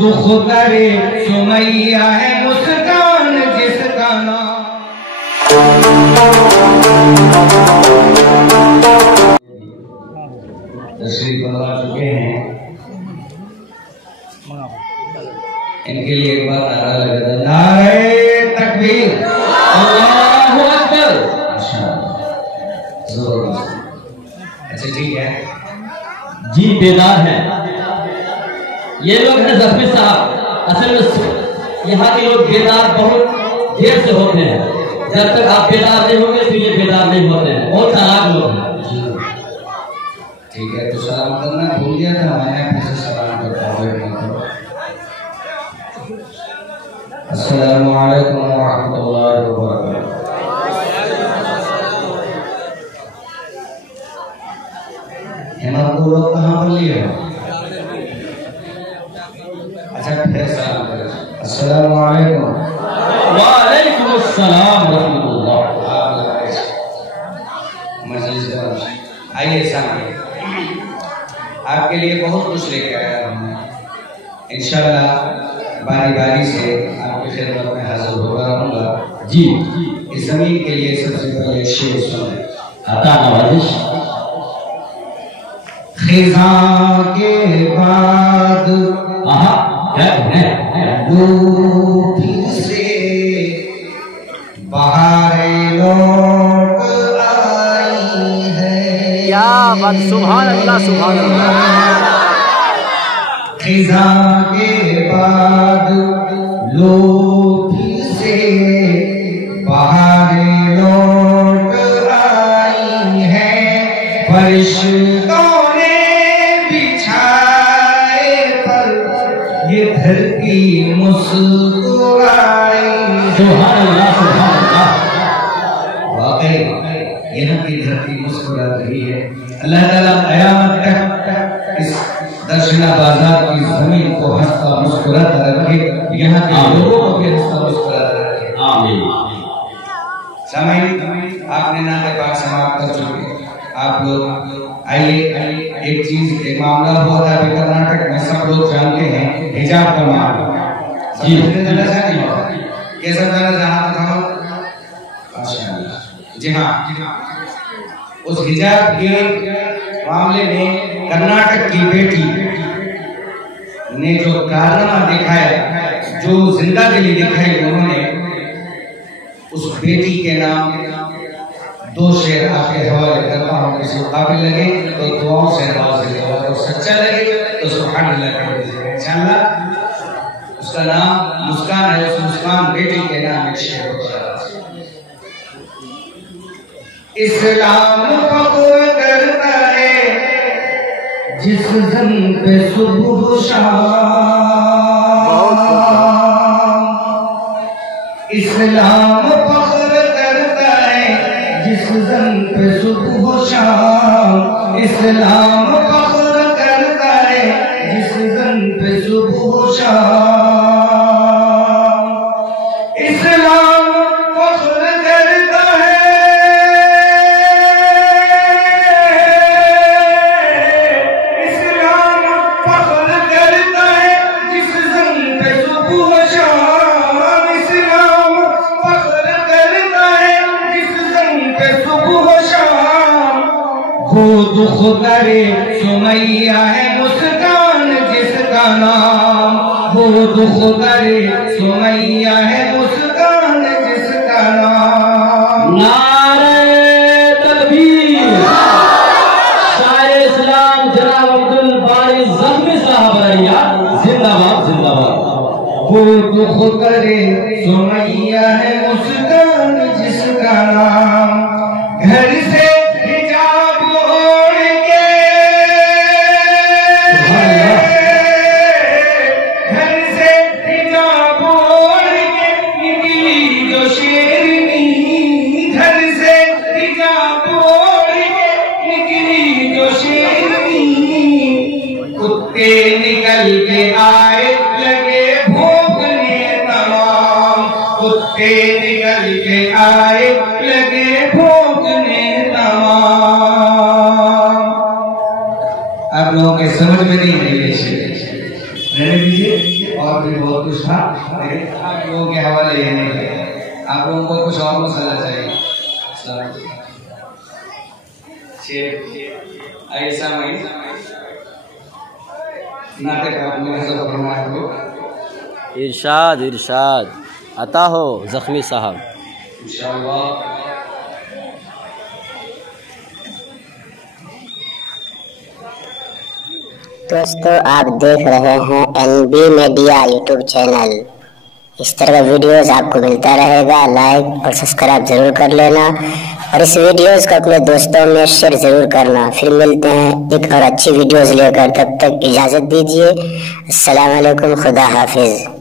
दुख करे सुमैया है मुस्कान जिसका नाम। तशरीफ फरमा चुके हैं, इनके लिए एक बार नारा लगा, नारे तकबीर, अल्लाहु अकबर। अच्छा ठीक है जी, बेदार है ये लोग हैं जख्मी साहब। असल में यहाँ के लोग बेदार बहुत देर से होते हैं, जब तक आप बेदार नहीं होंगे तो ये बेदार नहीं होते हैं, बहुत चालाक लोग हैं। ठीक है, तो सलाम करना भूल गया था, मैंने फिर से सलाम करता हूँ। अस्सलामु अलैकुम व रहमतुल्लाहि व बरकातुहू। हिम्मत को लोग कहाँ पर लिए हो? अच्छा फिर सलाम करें, अस्सलामु अलैकुम व अलैकुम अस्सलाम व रहमतुल्लाह। मजलिस आइए सामने, आपके लिए बहुत कुछ लेकर आया हूँ। इंशाअल्लाह बारी बारी से आपकी खिदमत में हाजिर होगा रहूंगा। जी, इस जमीन के लिए सबसे पहले शेर सुने, आता नवाजिश। खिज़ां के बाद क्या है फिर से बहारें लौट आई है। क्या बात, सुभान अल्लाह सुभान अल्लाह। खिज़ां के बाद लो फिर से बहारें लौट आई है। फरिश्तों ने बिछाए पर ये धरती मुस्कुराई। सुभान अल्लाह सुभान अल्लाह। वाकई यहाँ की धरती मुस्कुरा रही है। अल्लाह ताला क़यामत तक इस दर्शना बाजार की जमीन को हंसता मुस्कुराता रखे, यहाँ के लोगों को भी हंसता मुस्कुराता रखे, आमीन। सामईन, आपने नाते पाक समाप्त कर चुके, आप लोग आइए। एक चीज, एक मामला हुआ था अभी कर्नाटक में, सब लोग जानते हैं, हिजाब का मामला। जी, कैसा जाना जहाँ था? जी हाँ, उस हिजाब के मामले में कर्नाटक की बेटी ने जो कारनामा दिखाया, जो जिंदा दिली दिखाई उन्होंने, उस बेटी के नाम 2 शेर आपके हवाले करता हूँ। किसी काबिल लगे तो दुआओं से नवाज़िए, और सच्चा लगे तो सुभान अल्लाह कर दीजिए। इंशाअल्लाह उसका नाम मुस्कान है, उस मुस्कान बेटी के नाम एक शेर होगा। इस्लाम फख्र करता है जिस जन पे सुबह शाम। इस्लाम फख्र करता है जिस जन पे सुबह शाम। इस्लाम फख्र करता है जिस जन पे सुबह शाम। इस्लाम फख्र करता है, इस्लाम फख्र करता है जिस जन पे सुबह शाम। इस्लाम फख्र करता है जिस जन पे सुबह शाम। वो दुख करे सुमैया है मुस्कान जिसका नाम। वो दुख करे सुमैया है मुस्कान जिसका नाम। नारे तकबीर। शायर इस्लाम जनाब अब्दुल बारी जख्मी साहब रैया जिंदाबाद जिंदाबाद। वो दुख करे सुमैया है मुस्कान जिसका नाम। घर से हिजाब ओढ़ के, घर से हिजाब ओढ़ के निकली जो शेरनी। घर से हिजाब ओढ़ के निकली जो शेरनी। कुत्ते निकल के आए लगे भौंकने तमाम। कुत्ते निकल के आए लगे भौंकने तमाम। आप लोगों के समझ में नहीं आई है, रहने दीजिए। और भी बहुत कुछ था, लेकिन आप लोगों के हवाले ये नहीं है। आप लोगों को कुछ और मसाला चाहिए। ऐसा मैं नाटक आपने सब फरमाया करो। इरशाद इरशाद अता हो जख्मी साहब। इंशाअल्लाह। दोस्तों आप देख रहे हैं NB मीडिया यूट्यूब चैनल। इस तरह का वीडियोस आपको मिलता रहेगा। लाइक और सब्सक्राइब जरूर कर लेना और इस वीडियोस को अपने दोस्तों में शेयर जरूर करना। फिर मिलते हैं एक और अच्छी वीडियोस लेकर, तब तक इजाज़त दीजिए। अस्सलाम वालेकुम, खुदा हाफिज।